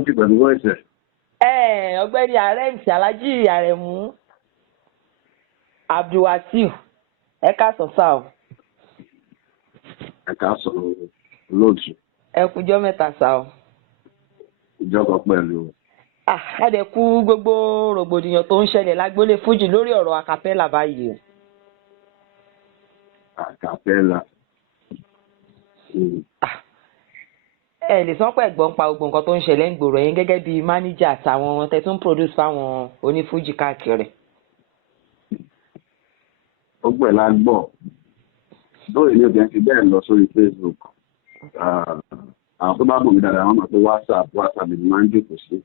country pẹ̀lú voice ẹ̀. Ọ̀gbẹ́ni Arems Alhaji Aremu Abdulwasiu ẹ káàsán sá o. Ẹ káàsán olóòtú. Ẹ kújọ́ mẹ́ta sá o. Ìjọba pẹ̀lú. Adẹ̀kú gbogbo rògbòdìyàn tó ń ṣẹlẹ̀ lágbólé fújì lórí ọ̀rọ̀ acapella báyìí o. Acapella. Ẹ lè sọ pé ẹ̀gbọ́n pa gbogbo nǹkan tó ń ṣẹlẹ̀ ń gbòòrò yín gẹ́gẹ́ bí mánéjà àtàwọn tẹ̀tún produce fáwọn onífújì káàkiri. Ó gbẹ̀ la gbọ́. Lórí ní obìnrin ti bẹ́ẹ̀ lọ sórí Facebook. Àwọn tó bá bò mí dáadáa wọ́n mọ̀ pé WhatsApp ni máa ń jókòó sí.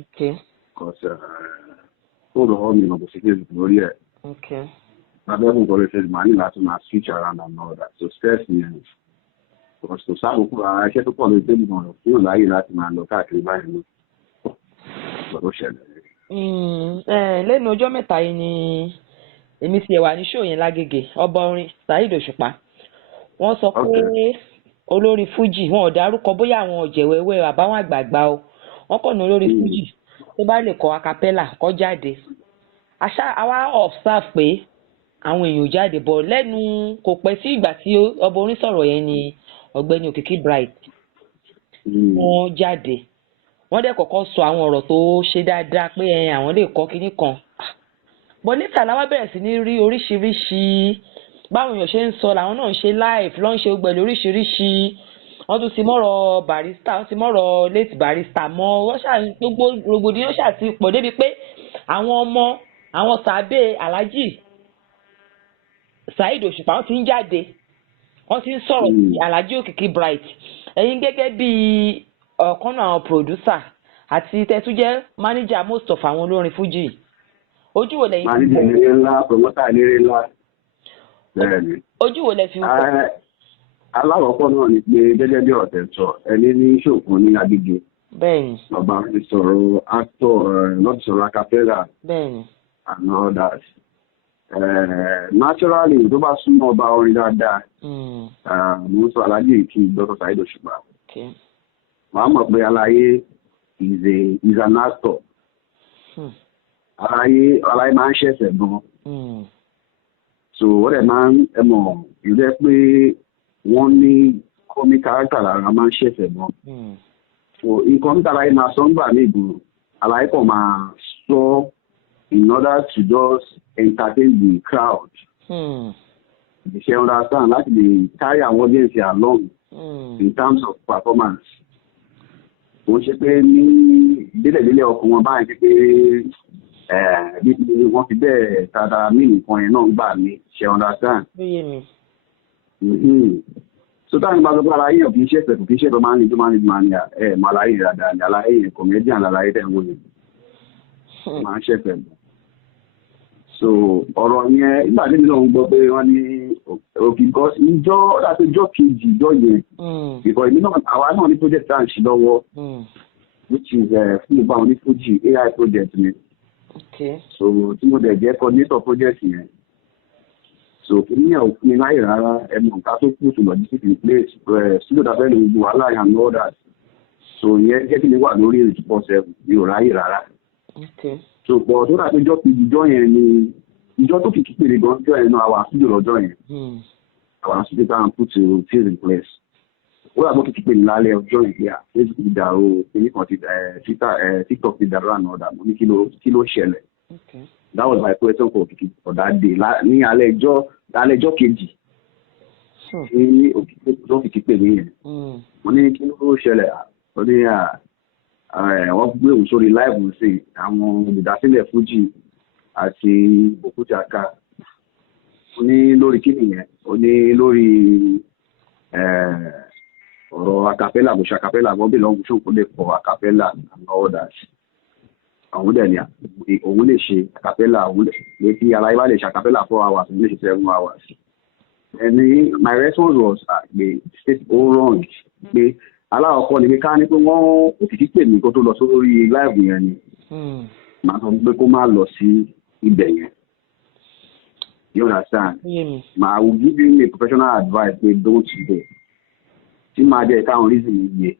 Okay. Because fóònù ọ̀hún mi mọ̀ kò sí Facebook lórí ẹ̀. Okay. Lábẹ́kùn kọ́lé Facebook máa ní láti máa switch around and all that. So stress ni ẹ̀. Because kò sáàbùkù ara iṣẹ́ tó pọ̀ lórí tébù kan fún yóò láyè láti máa lọ káàkiri báyìí lọ. Lọ́dọ̀ ṣẹlẹ̀. Lẹ́nu ọjọ́ mẹ́ta yìí ni èmi ti ẹ̀wà ní ṣó yẹn lágége ọba orin Saheed Òṣùpá. Wọ́n sọ pé olórin fújì wọn ò dárúkọ bóyá àwọn ọ̀jẹ̀wẹ́wẹ́ àbáwọn àgbààgbà o. Wọ́n kàn ní olórin fújì tó bá lè kọ acapella kó jáde. Àwa observe pé àwọn èèyàn jáde bọ̀ lẹ́nu kò pẹ́ sí ìgbà tí ọba orin sọ̀rọ̀ yẹn ni ọ̀gbẹ́ni Òkìkí Bright wọ́n jáde. Wọ́n dẹ̀ kọ́kọ́ sọ àwọn ọ̀rọ̀ tó ṣe dáadáa pé àwọn lè kọ́ kinní kan. Bọ̀ níta làwa bẹ̀rẹ̀ sí ní rí oríṣiríṣi báwọn èèyàn ṣe ń sọ làwọn náà ń ṣe live lọ́n ṣe gbẹ̀lú oríṣiríṣi. Wọ́n tún ti mọ̀rọ̀ Barrister wọ́n ti mọ̀rọ̀ late Barrister mọ́ wọ́n gbogbo rògbòdìyàn ṣáà ti pọ̀ débi pé àwọn ọmọ àwọn sàbẹ̀ Alhaji Saheed Òṣùpá wọ́n ti ń jáde wọ́n ti ń sọ̀rọ̀ sí Alhaji Òkìkí Bright. Ẹ̀yin gẹ́gẹ́ bí ọ̀kan náà àwọn producer àti tẹ́tú jẹ́ manager most of àwọn olórin fújì ojú wo lẹ́yìn fi wò. manager eléré ńlá promoter eléré ńlá bẹ́ẹ̀ni. Ojú wo lẹ fi wò. Alákọ̀ọ́kọ́ náà ni pé gẹ́gẹ́ bí ọ̀tẹ̀ sọ ẹni ní ṣòkun ní Agége. Bẹ́ẹ̀ni. Bàbá ti sọ̀rọ̀ actor not sọ̀rọ̀ acapella. Bẹ́ẹ̀ni. And all that. Naturally tó bá súnmọ́ ọba orin dáadáa. Mo sọ Alhaji kí Dr. Saheed Òṣùpá. Màá mọ̀ pé Aláyé is an actor. Aláyé máa ń ṣẹ̀ṣẹ̀ gan. So wọ́n dẹ̀ máa ń ẹmọ̀ ìrẹ́ pé wọ́n ní comic character lára máa ń ṣẹ̀ṣẹ̀ gan. So nǹkan níta Aláyé máa sọ ń gbà ní ìgboro Aláyé kan máa sọ in order to just entertain the crowd. Ṣe understand láti lè carry àwọn audience along in terms of performance. Wọ́n ṣe pé ní délẹ̀délẹ̀ ọkùnrin wọn báyìí pé bí wọ́n fi bẹ́ẹ̀ tàdà mí nìkan yẹn náà gbà mí ṣe understand. So táwọn ìbá sọpọ̀ Aláyé yàn kì í ṣẹ̀fẹ̀ kò kì í ṣẹ̀fẹ̀ máa ń ní tó máa ń ní máa ní mọ Aláyé dáadáa ní Aláyé yẹn comedian Aláyé tẹ̀ ń wọlé máa ń ṣẹ̀fẹ̀ bọ̀. So ọ̀rọ̀ yẹn ìgbà tí mi náà ń gbọ́ pé wọ́n ní because ìjọ láti ìjọ kejì ìjọ yẹn because èmi náà àwa náà ní project tá à ń ṣe lọ́wọ́ which is fún ìgbà wọn ní Fuji AI project mi. So tí mo dẹ̀ jẹ́ coordinator project yẹn so kí ní ẹ̀ ò fún mi láyè rárá ẹnu nǹkan tó kù tó logistics in place studio tàbí ẹni gbogbo wàhálà yẹn and all that so yẹn jẹ́ kí mi wà lórí 24/7 mi ò ráyè rárá. So pọ̀ tó dà pé ìjọ kejì ìjọ yẹn ni ìjọ tó kìkì pèrè gan jọ yẹn náà àwọn studio lọ́jọ́ yẹn àwọn studio tá à ń put things in place ó yà tó kìkì pèrè lálẹ́ ọjọ́ yẹn yà Facebook ti dàrú èyí kan ti TikTok ti dàrú àná ọ̀dà mo ní kí ló ṣẹlẹ̀ that was my question for Òkìkí for that day ní alẹ́ ẹjọ́ kejì ní tó kìkì pèrè yẹn mo ní kí ló ṣẹlẹ̀ ó ní wọ́n gbé òun sórí láìpù sí àwọn olùdásílẹ̀ Fuji àti Òkútàká ó ní lórí kí nìyẹn ó ní lórí ọ̀rọ̀ acapella bó ṣe acapella wọ́n bí lọ́wọ́ ṣòkó lè kọ acapella and all that àwọn dẹ̀ ni òun lè ṣe acapella òun lè fi Aláyé bá lè ṣe acapella 4 hours òun lè ṣe 7 hours ẹni my response was pé state all wrong pé aláwọ̀kọ́ ni pé ká ní pé wọ́n Òkìkí pè mí kó tó lọ sórí láìbù yẹn ni màá sọ pé kó má lọ sí ibẹ̀ yẹn you understand I will give you a professional advice pé don't go tí máa jẹ́ káwọn reason yìí yẹ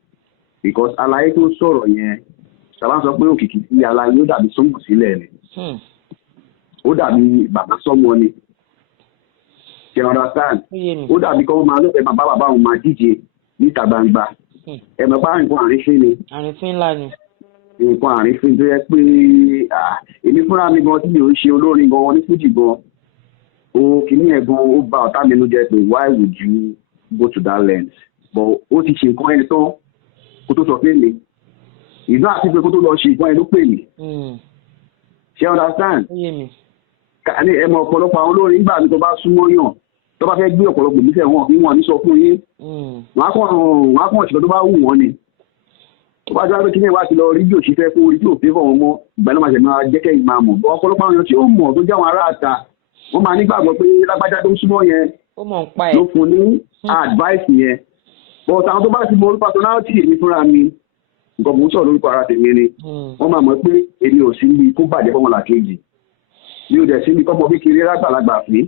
because aláyé tó sọ̀rọ̀ yẹn sábà sọ pé òkìkí sí aláyé ó dàbí sọ́mù sílẹ̀ ni ó dàbí bàbá sọ́mọ ni ṣe understand ó dàbí kọ́ máa lọ́pẹ́ bàbá òun máa díje níta gbangba ẹ̀mọ̀ bá nǹkan àrífín ni àrífín ńlá ni nǹkan àrífín tó yẹ pé èmi fúnra mi gan tí mi ò ń ṣe olórin gan ní fújì gan o kìíní ẹ̀ gan ó bà ọ̀tá mi ló jẹ́ pé why would you go to that length but ó ti ṣe nǹkan ẹni tán kó tó sọ pé mi ìdá àti pé kó tó lọ ṣe nǹkan ẹni ló pè mí ṣe understand ẹ̀mọ̀ ọ̀pọ̀lọpọ̀ àwọn olórin nígbà tí tó bá súnmọ́ yàn tó bá fẹ́ gbé ọ̀pọ̀lọpọ̀ ìgbésẹ̀ wọn bí wọn ní sọ fún yín wọn á kàn ṣìkọ́ tó bá wù wọ́n ni tó bá jẹ́ pé kí ní ìwà ti lọ rí bí òṣìṣẹ́ fún orí tí ò fẹ́ fọ̀ wọn mọ́ ìgbà ló máa ṣe máa jẹ́ kẹ́yìn máa mọ̀ bọ́ ọ̀pọ̀lọpọ̀ àwọn èèyàn tí ó mọ̀ tó jẹ́ àwọn ará àta wọ́n máa nígbàgbọ́ pé lágbájá tó ń súnmọ́ yẹn ló fún ní advice yẹn but àwọn tó bá ti mọ orí personality mi fúnra mi nǹkan mò ń sọ̀rọ̀ lórúkọ ara tèmi ni wọ́n máa mọ̀ pé èmi ò sí níbi kó bàjẹ́ fọ́mọlà kejì mi ò dẹ̀ sí níbi kọ́mọ kékeré lágbàlagbà fún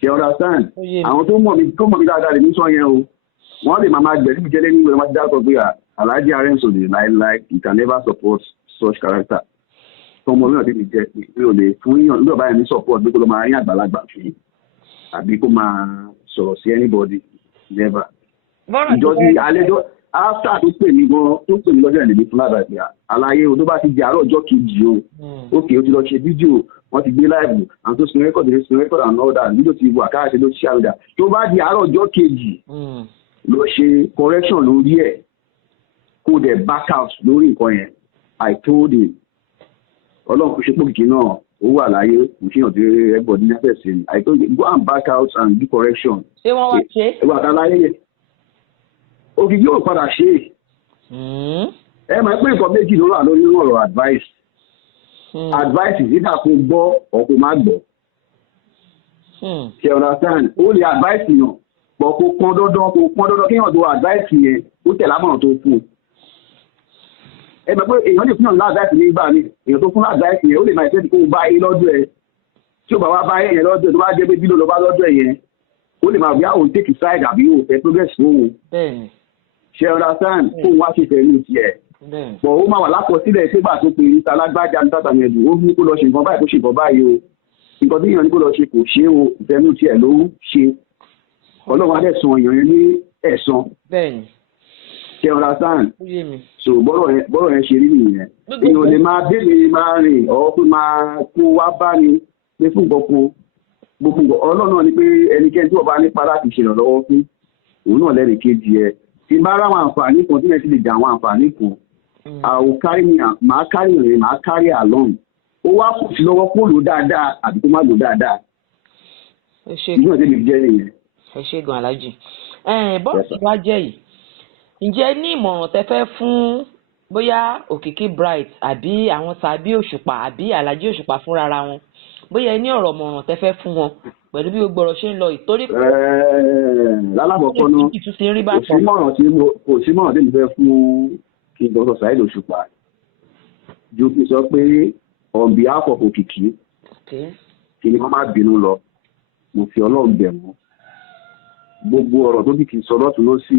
ṣe understand àwọn tó mọ̀ mi dáadáa lè ní sọ yẹn o wọ́n lè máa gbẹ̀rù mi jẹ́lé níwèé máa ti dákọ̀ pé Alhaji Arenso dey like you can never support such character tọmọ mi náà tèmi jẹ́ pé o lè fún yàn nígbà báyìí ní support pé kó lọ máa yín àgbàlagbà fún àbí kó máa sọ̀rọ̀ sí anybody never. ìjọsìn àlejò after tó pè mí gan tó pè mí lọ́jọ́ ìdìbò fún lábàá ìpè àlàyé o tó bá ti di àárọ̀ ọjọ́ kejì o ókè o ti lọ ṣe fídíò wọ́n ti gbé láìpù àwọn tó sun rẹ́kọ̀dì and all that fídíò ti wà káàkiri ló ṣe àwùdà tó bá di àárọ̀ ọjọ́ kejì lọ ṣe correction lórí ẹ̀ kó dẹ̀ back out lórí nǹkan yẹn I told him ọlọ́run kò ṣe pòkìkì náà ó wà láyé kò ṣe hàn tí everybody ní ẹ̀fẹ̀ sí ni I told him go and back out and do correction. ṣé wọ́n wá ṣe. ìwà àtàláyé yẹn òkìkí yóò padà ṣe ẹ máa pé nǹkan méjì ló wà lórí ọ̀rọ̀ advice advice is either kó gbọ́ or kó má gbọ́ ṣe understand ó lè advice yàn pọ̀ kó pọn dandan kéèyàn tó advice yẹn ó tẹ̀ lámọ̀ràn tó fún un ẹ mọ̀ pé èèyàn lè fún yàn láàdáìsì nígbà mi èèyàn tó fún láàdáìsì yẹn ó lè máa ṣe kó bá yé lọ́dọ̀ ẹ tí ó bá wá bá yẹn lọ́dọ̀ tó bá jẹ́ pé bílò lọ bá lọ́dọ̀ yẹn ó lè máa bí àwọn take side àbí ó fẹ́ progress fún òun ṣe understand fóun wá ṣe fẹ́ ní tiẹ̀ pọ̀ ó máa wà lákọsílẹ̀ pé gbà tó pe ìta alágbájá ní tàtà yẹn dùn ó ní kó lọ ṣe nǹkan báyìí kó ṣe nǹkan báyìí o nǹkan tí èèyàn ní kó lọ ṣe kò ṣe o ìfẹ́nu tiẹ̀ ló ṣe ọlọ́run adé san èèyàn yẹn ní ẹ̀san ṣe understand so bọ́rọ̀ yẹn ṣe rí nìyẹn èèyàn lè máa bẹ́ẹ̀ máa rìn ọ́ pé máa kó wá bá ní pé fún nǹkan gbogbo nǹkan ọlọ́run náà ni pé ẹnikẹ́ni tí wọ́n bá nípa láti ṣèrànlọ́wọ́ fún òun náà lẹ́nu kejì ẹ tí bá ráwọn àǹfààní kan tí wọ́n ti lè jà àwọn àǹfààní kan máa carry along ó wá kù sí lọ́wọ́ kó lò dáadáa àbí kó má lò dáadáa ìgbìmọ̀ tí lè jẹ́ nìyẹn. ẹ ṣe gan Alhaji bọ́ọ̀sì wá jẹ́ yìí ǹjẹ́ ní ìmọ̀ràn tẹ́ fẹ́ fún bóyá Òkìkí Bright àbí àwọn tàbí Òṣùpá àbí Alhaji Òṣùpá fúnra wọn bóyá ẹ ní ọ̀rọ̀ mọ̀ràn tẹ́ fẹ́ fún wọn pẹ̀lú bí gbogbo ọ̀rọ̀ ṣe ń lọ ìtorí pé lálábọ̀kọ́ náà kò sí mọ̀ràn tí mo fẹ́ fún kí Dr. Saheed Òṣùpá ju kí sọ pé on behalf of Òkìkí kí ni wọ́n má bínú lọ mo fi Ọlọ́run bẹ̀ wọ́n gbogbo ọ̀rọ̀ tó bí kì í sọ lọ́tún lọ́sì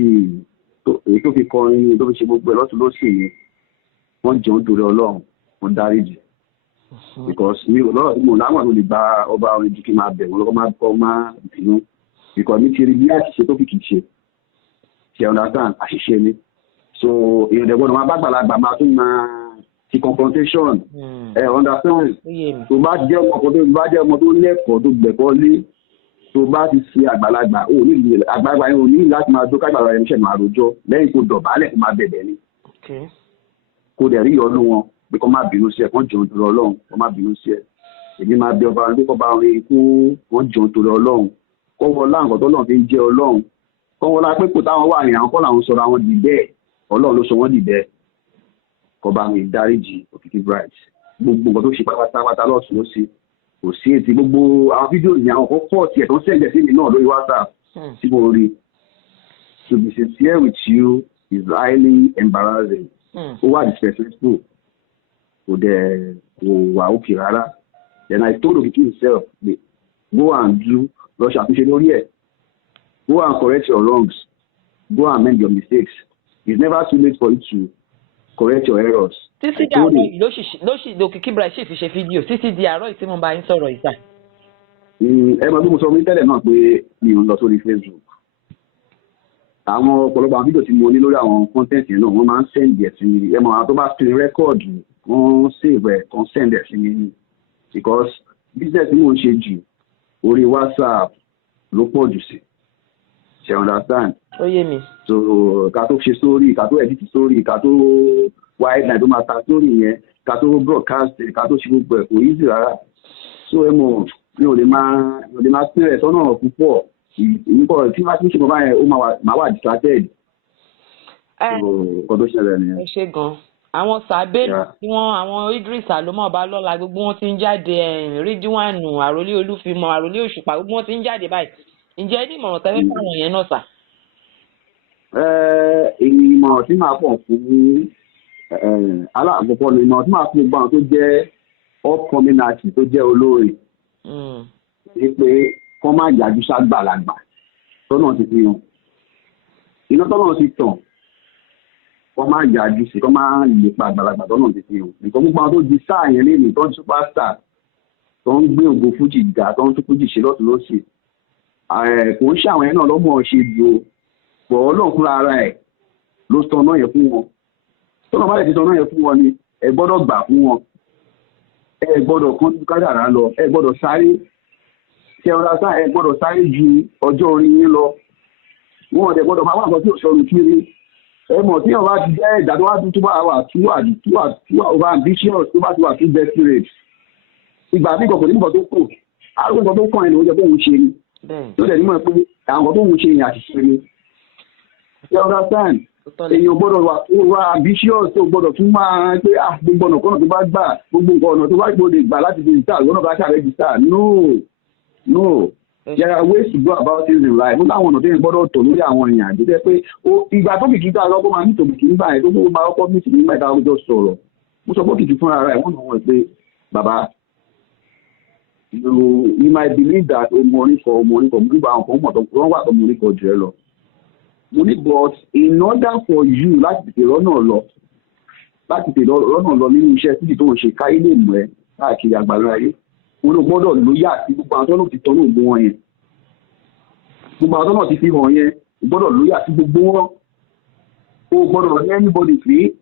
èyí tó fi kọrin tó fi ṣe gbogbo ẹ̀ lọ́tún lọ́sì yẹn wọ́n jẹun torí Ọlọ́run wọ́n dáríjì because mi ò lọ́rọ̀ tí mo láwọn ló lè gba ọba orin jù kí n máa bẹ̀ wọ́n lọ́kọ́ máa bínú because mi ti rí bí àṣìṣe tó fi kì í ṣe understand àṣìṣe ni so èèyàn dẹ̀ gbọ́dọ̀ máa bá gbàlagbà máa tún máa ti confrontation understand tó bá jẹ́ ọmọ tó lẹ́kọ̀ọ́ tó gbẹ̀kọ́ lé tó bá ti ṣe àgbàlagbà àgbàlagbà yẹn ò ní láti máa dó kágbàlagbà yẹn ṣẹ̀ máa rojọ́ lẹ́yìn kó dọ̀bálẹ̀ kó máa bẹ̀bẹ̀ ni kó dẹ̀ rí ìyọnu wọn pé kó má bínú sí ẹ kó jẹun torí Ọlọ́run kó má bínú sí ẹ èmi máa bẹ ọba wọn pé kó bá wọn kó wọn jẹun torí Ọlọ́run kó wọn láǹkọ̀ tó lọ́run fi ń jẹ́ Ọlọ́run kó wọn lápẹ́ kó táwọn wà ní àwọn kọ́ làwọn sọ̀rọ̀ àwọn dì bẹ́ẹ̀ Ọlọ́run ló sọ wọ́n dì bẹ́ẹ̀ kó bá mi dáríjì Òkìkí Bright gbogbo nǹkan tó ṣe pátápátá lọ́sùn ló ṣe kò sí ètí gbogbo àwọn fídíò ní àwọn kan pọ̀ tiẹ̀ tó ń sẹ̀ǹdẹ̀ sí mi náà lórí WhatsApp tí mo rí to be sincere with you is highly embarrassing ó wà disrespectful kò dẹ̀ kò wà òkè rárá then I told Òkìkí himself go and do lọ ṣàtúnṣe lórí ẹ̀ go and correct your wrongs go and amend your mistakes it's never too late for you to correct your errors. títí di àárọ̀ yìí ló sì Òkìkí Bright sì fi ṣe fídíò títí di àárọ̀ yìí tí mo bá yín sọ̀rọ̀ yìí sà. Ẹ mọ̀ bí mo sọ fún tẹ́lẹ̀ náà pé mi ò ń lọ sórí Facebook. Àwọn ọ̀pọ̀lọpọ̀ àwọn fídíò tí mo ní lórí àwọn content yẹn náà wọ́n máa ń send ẹ̀ sí mi. Ẹ mọ̀ àwọn tó bá screen record wọ́n save ẹ̀ kan send ẹ̀ sí mi because business tí mò ń ṣe jù orí WhatsApp ló pọ̀ jù sí. Ṣé understand? Ó yé mi. So ká tó ṣe story, ká tó edit story, ká tó wide line tó máa ta story yẹn, ká tó broadcast, ká tó ṣe gbogbo ẹ̀ kò easy rárá. So ẹ mọ̀ mi ò lè máa pín ẹ̀ sọ́nà púpọ̀. Ìníkọ̀ tí wọ́n ti ń ṣe bàbá yẹn ó máa wà distracted. Nǹkan tó ṣẹlẹ̀ nìyẹn. Ẹ ṣe gan-an. Àwọn sàbẹ̀lù tí àwọn Idris Aloma Ọbalọ́lá gbogbo wọn ti ń jáde Ridwan Àròlé Olúfimọ Àròlé Òṣùpá gbogbo wọn ti ń jáde báyìí. Ǹjẹ́ ní ìmọ̀ràn tẹ́lẹ̀ fáwọn yẹn náà sà? Ìmọ̀ràn tí màá pọ̀ fún aláàbọ̀pọ̀ ni ìmọ̀ràn tí màá fún gbọ́n tó jẹ́ upcoming artist tó jẹ́ olórin. Ní pé kọ́ máa yàjú ságbàlagbà tọ́nà ti fi hàn. Iná tọ́nà ti tàn kọ́ máa yàjú sí kọ́ máa lépa àgbàlagbà tọ́nà ti fi hàn. Nǹkan gbogbo àwọn tó di sáà yẹn lẹ́nu tó ń superstar tó ń gbé ògo fújì ga tó ń tún fújì ṣe lọ́tún lọ́sì. Kò ń ṣàwọn yẹn náà lọ́mọ ṣe ju o. Bọ̀ Ọlọ́run fúnra ara ẹ̀ ló sọ náà yẹn fún wọn. Tọ́nà bá lè ti sọ náà yẹn fún wọn ni ẹ gbọ́dọ̀ gbà fún wọn. Ẹ gbọ́dọ̀ kán kádàrá lọ. Ẹ gbọ́dọ̀ sáré. Ṣé ọ̀rọ̀ sá ẹ gbọ́dọ̀ sáré ju ọjọ́ orí yín lọ. Wọ́n ọ̀dẹ̀ gbọ́dọ̀ máa wà nǹkan tí ò sọ̀rọ̀ kiri. Ẹ mọ̀ tí ọba ti jẹ́ ìdá tó wá tó bá wà tú over ambitious tó bá ti wà too desperate. Ìgbà bí kòkòrò nígbà tó kù. Àrùn nǹkan tó kàn ẹ̀ ló jẹ́ bóun ṣe ni. Tó dẹ̀ nímọ̀ pé àwọn tó ń ṣe yẹn àṣìṣe ni. Ṣé ọ̀rọ̀ sáà èèyàn gbọ́dọ̀ wà ambitious tó gbọ́dọ̀ tún máa pé gbogbo ọ̀nà kọ́nà tó bá gbà gbogbo nǹkan ọ̀nà tó bá gbọ́dọ̀ gbà láti di star lọ́nà bá ṣàrẹ́jìstar no there are ways to go about things in life. Mo láwọn ọ̀nà tó yẹn gbọ́dọ̀ tọ̀ lórí àwọn èèyàn àjò jẹ́ pé ìgbà tó kìkì tá a lọ́kọ́ máa ní tòkìkì nígbà yẹn tó gbogbo máa kọ́ mí sí nígbà ìta ọjọ́ sọ̀rọ̀. Mo sọ pé kìkì fúnra rẹ̀ wọ́n náà wọ̀ pé bàbá you might believe that omorin kọ mo nígbà àwọn kan mọ̀ tó wọ́n wà tó morin kọ jù ẹ lọ. Mo ní but in order for you láti tètè rọ́nà lọ nínú iṣẹ́ títí tó ń ṣe káyé lè mú ẹ káàkiri àgbàlá ayé. Mo ló gbọ́dọ̀ lóyà sí gbogbo àwọn tọ́nà ti tọ́nà ògbó wọn yẹn. Gbogbo àwọn tọ́nà ti fi hàn yẹn gbọ́dọ̀ lóyà sí gbogbo wọn. O gbọ́dọ̀ ní anybody free.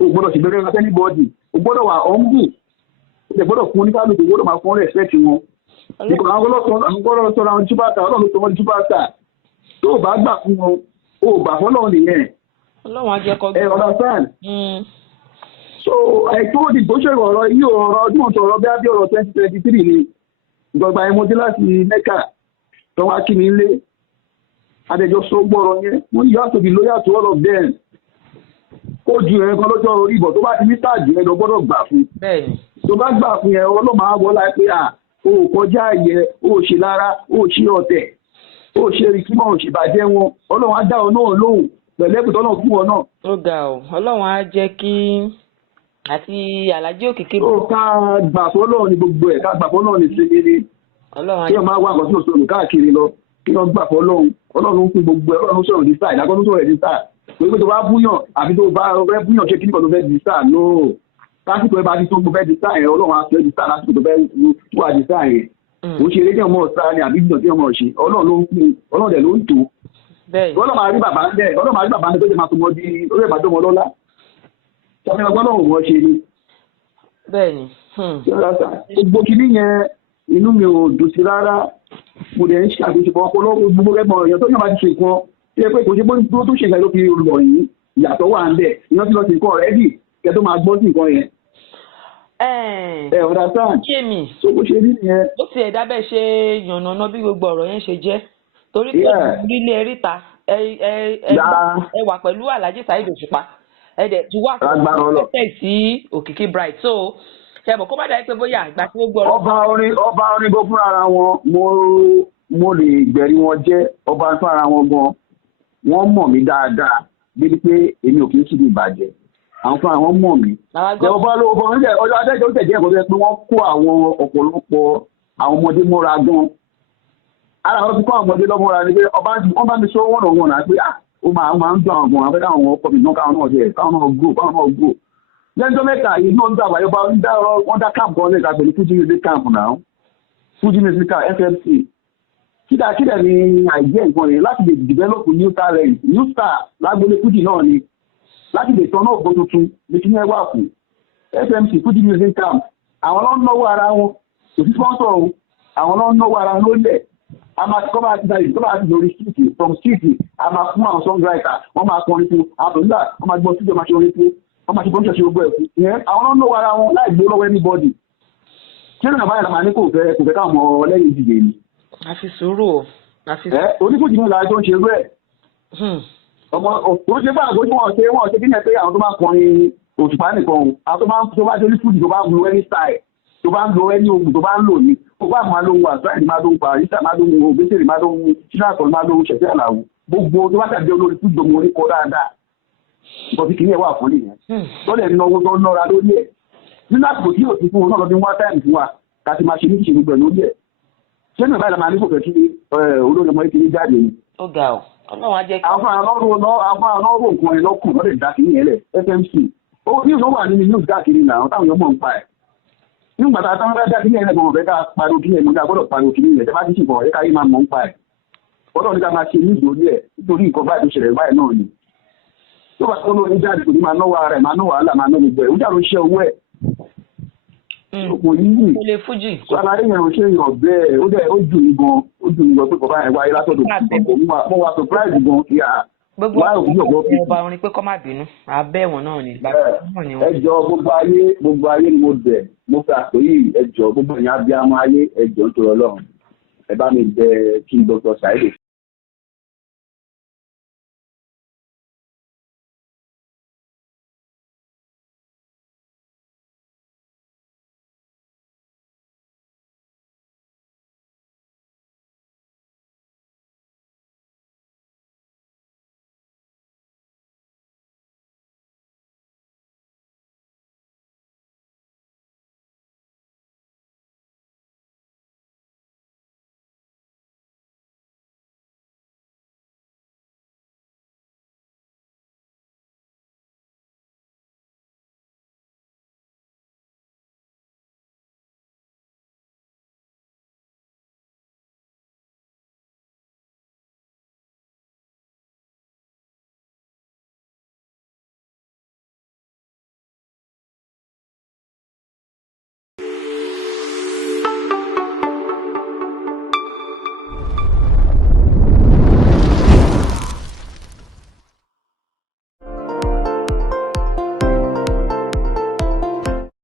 O gbọ́dọ̀ sì bẹ̀rẹ̀ láti anybody. O gbọ́dọ̀ wà humble. O lè gbọ́dọ̀ fún oníkálukú o gbọ́dọ̀ máa fún respect wọn. Nípa àwọn gbọ́dọ̀ sọ̀rọ̀ àwọn superstar ọlọ́run tó wọ́n di superstar. Tó o bá gbà fún wọn, o gbà fọ́lọ́run nìyẹn. Ọlọ́run á jẹ́ kọ́ gbé. Ẹ understand? So àìtó òdìbò ṣe ọ̀rọ̀ yìí ọ̀rọ̀ ọdún ọ̀rọ̀ bí ọ̀rọ̀ 2023 ni ìgbọ̀gbà ẹmọdé láti Mẹ́kà tó wá kí mi lé adẹjọ́ sọ gbọ́rọ̀ yẹn wọ́n yóò tó be loyal to all of them kó ju ẹ̀rẹ́ kan lọ́jọ́ orí ìbọ̀ tó bá ti ní tààjù ẹ̀ lọ gbọ́dọ̀ gbà fún tó bá gbà fún ẹ̀ ọlọ́mọ àwọ̀ láì pé o kọjá ayẹ o ṣe lára o ṣe ọ̀tẹ̀ o ṣe rí kí wọ́n ṣe bàjẹ́ wọn Ọlọ́run á dá ọ náà lóhùn pẹ̀lẹ́pẹ̀tọ́ náà fún ọ náà. Ó ga ọ Ọlọ́run á jẹ́ kí àti Àlàjí Òkìkí. Ó ká gbà fọ́lọ́run ní gbogbo ẹ̀ ká gbà fọ́lọ́run ní ṣe kéré. Kí wọ́n máa wá nǹkan tí ó sọ̀rọ̀ káàkiri lọ kí wọ́n gbà fọ́lọ́run Ọlọ́run fún gbogbo ẹ̀ Ọlọ́run sọ̀rọ̀ ní sáà ìdákọ́ tó sọ̀rọ̀ ní sáà pé tó bá búyàn àbí tó bá rẹ́ búyàn ṣé kí nìkan tó fẹ́ di sáà no lásìkò ẹ bá ti tó tó fẹ́ di sáà yẹn Ọlọ́run á fẹ́ di sáà lásìkò tó fẹ́ tó wà di sáà yẹn kò ṣe eré jẹ́ ọmọ sáà ni àbí ìdíjọ́ tí ọmọ ṣe Ọlọ́run ló ń fún Ọlọ́run dẹ̀ ló ń tó Ọlọ́run máa rí bàbá ń dẹ̀ Ọlọ́run máa rí bàbá ń dẹ̀ tó jẹ́ máa tó mọ́ di ó lè máa tó mọ́ lọ́lá sọmi ọgbọ́n náà wọ́n ṣe ni. Bẹ́ẹ̀ni. Gbogbo kìíní yẹn inú mi ò dùn sí rárá mo dẹ̀ ń ṣàtúnṣe fún ọ̀pọ̀lọpọ̀ gbogbo ẹgbọn èèyàn tó yàn bá ti ṣe nǹkan tí ẹ pé kò ṣe bó tó ṣe nǹkan ló fi lọ yìí ìyàtọ̀ wà ń bẹ̀ ìyàn tí lọ sí nǹkan rẹ̀ bì kẹ tó máa gbọ́ sí nǹkan yẹn. Ọ̀dà sáà tó bó ṣe rí nìyẹn. Ó ti ẹ̀dá bẹ́ẹ̀ ṣe yànnàná bí gbogbo ọ̀rọ̀ yẹn ṣe jẹ́ torí pé nílé ẹ̀ríta ẹ wà pẹ̀lú Alhaji Saheed Òṣùpá ẹ̀dẹ̀ tí wà fún sí Òkìkí Bright so ṣẹ̀bọ̀ kó má dà pé bóyá àgbà tí ó gbọ́ ọba orin bó fún ara wọn mo lè gbẹ̀rí wọn jẹ́ ọba fún ara wọn gan wọ́n mọ̀ mí dáadáa bíi pé èmi ò kì í síbi ìbàjẹ́ àwọn fún àwọn mọ̀ mí. ọba onílẹ̀ ọjọ́ adájọ́ tẹ̀jẹ́ ẹ̀kọ́ pé wọ́n kó àwọn ọ̀pọ̀lọpọ̀ àwọn ọmọdé mọ́ra gan ara wọn fi kọ́ àwọn ọmọdé lọ́mọ́ra ni pé wọ́n bá mi sọ wọ́n náà wọ̀n náà pé ó máa ń dún àwọn ọmọ abẹ́rẹ́ àwọn ọkọ̀ mi náà káwọn náà gbó lẹ́jọ́ mẹ́ta yìí náà ń dá àwáyé wọ́n dá camp kan lẹ́ka pẹ̀lú Fuji music camp náà Fuji music camp FMC kídà ní àìjẹ́ nǹkan yẹn láti lè develop new talent new star lágbólé Fuji náà ni láti lè tọ́nà ògbó tuntun ní kí ní ẹwà kù FMC Fuji music camp àwọn ló ń náwó ara wọn kò sí sponsor o àwọn ló ń náwó ara wọn lólẹ̀ a máa kọ́ máa ti dáyé tó bá ti lórí street from street a máa fún àwọn songwriter wọ́n máa kọrin fún àwọn pẹ̀lú wọ́n máa gbọ́ studio máa ṣe orin fún wọ́n máa ṣe bọ́ńṣẹ̀ ṣe gbogbo ẹ̀kú ìyẹn àwọn ló ń náwó ara wọn láì gbó lọ́wọ́ anybody kí ló ń báyìí làmà ní kò fẹ́ káwọn ọmọ lẹ́yìn ìdíje ni. àfi sùúrù o àfi sùúrù. onífújì náà láti tó ń ṣe rú ẹ̀ ọmọ òṣèlú bá àgbójú wọn ṣe kí ní ẹ pé àwọn tó máa kọrin òṣùpá nìkan àwọn tó bá ṣe onífújì tó bá ń lo any style tó bá ń lo ẹni ogun tó bá ń lò ní ó bá máa lóhun àṣáìdì máa lóhun pàrísà máa lóhun ògbésèrè máa lóhun ṣíláàtọ̀ máa lóhun ṣẹ̀ṣẹ̀ àlàó gbogbo tó bá tàbí olórí fún ìdòmò orí kọ́ dáadáa nǹkan tí kìíní ẹ̀ wà fún nìyẹn lọ́lẹ̀ nínú owó tó ń nọ́ra lórí ẹ̀ nínú àsìkò tí yóò ti fún un náà lọ fi wá táìmù fún wa ká ti máa ṣe ní ìṣèlú gbẹ̀ lórí ẹ̀ ṣé ní ìbáyìí la máa ní kò fẹ́ kí olórí ọmọ ìkíní jáde ni. ó ga ọ ọlọ́run á jẹ́ kí. àwọn anọ́rò nǹkan ẹ̀ lọ́kùn lọ́dẹ̀ dá kìíní ẹ̀ lẹ̀ FMC ó ní ìṣòwò wà nínú news káàkiri náà táwọn èèyàn mọ̀ ń pa ẹ̀ nígbà tá a tán bá dá kíní ẹ̀ lẹ́gbọ̀n ọ̀fẹ́ ká pariwo kíní ẹ̀ mọ́ ká gbọ́dọ̀ pariwo kíní ẹ̀ tẹ́ bá ti ṣìbọ̀ ẹ̀ka yìí máa mọ̀ ń pa ẹ̀ ọlọ́run ní ká máa ṣe ní ìdórí ẹ̀ nítorí nǹkan báyìí tó ṣẹlẹ̀ báyìí náà ni tó bá tó lórí jáde kò ní máa náwó ara ẹ̀ máa náwó wàhálà máa náwó gbogbo ẹ̀ ó dàrú iṣẹ́ owó ẹ̀ kò yíyí ilé Fuji sọ alárí yẹn ò ṣe èèyàn bẹ́ẹ̀ ó jù mí gan pé kọ̀ọ̀bá ẹ̀ wáyé látọ̀dọ̀ mo wà surprise gan kí a gbogbo ọba orin pé kọ́ má bínú abẹ́ wọn náà ni. ẹjọ́ gbogbo ayé ni mo bẹ̀ mo fẹ́ àpò yìí ẹjọ́ gbogbo ìyá abiyamọ ayé ẹjọ́ nítorí Ọlọ́run ẹ bá mi bẹ̀ kí Dr. Saheed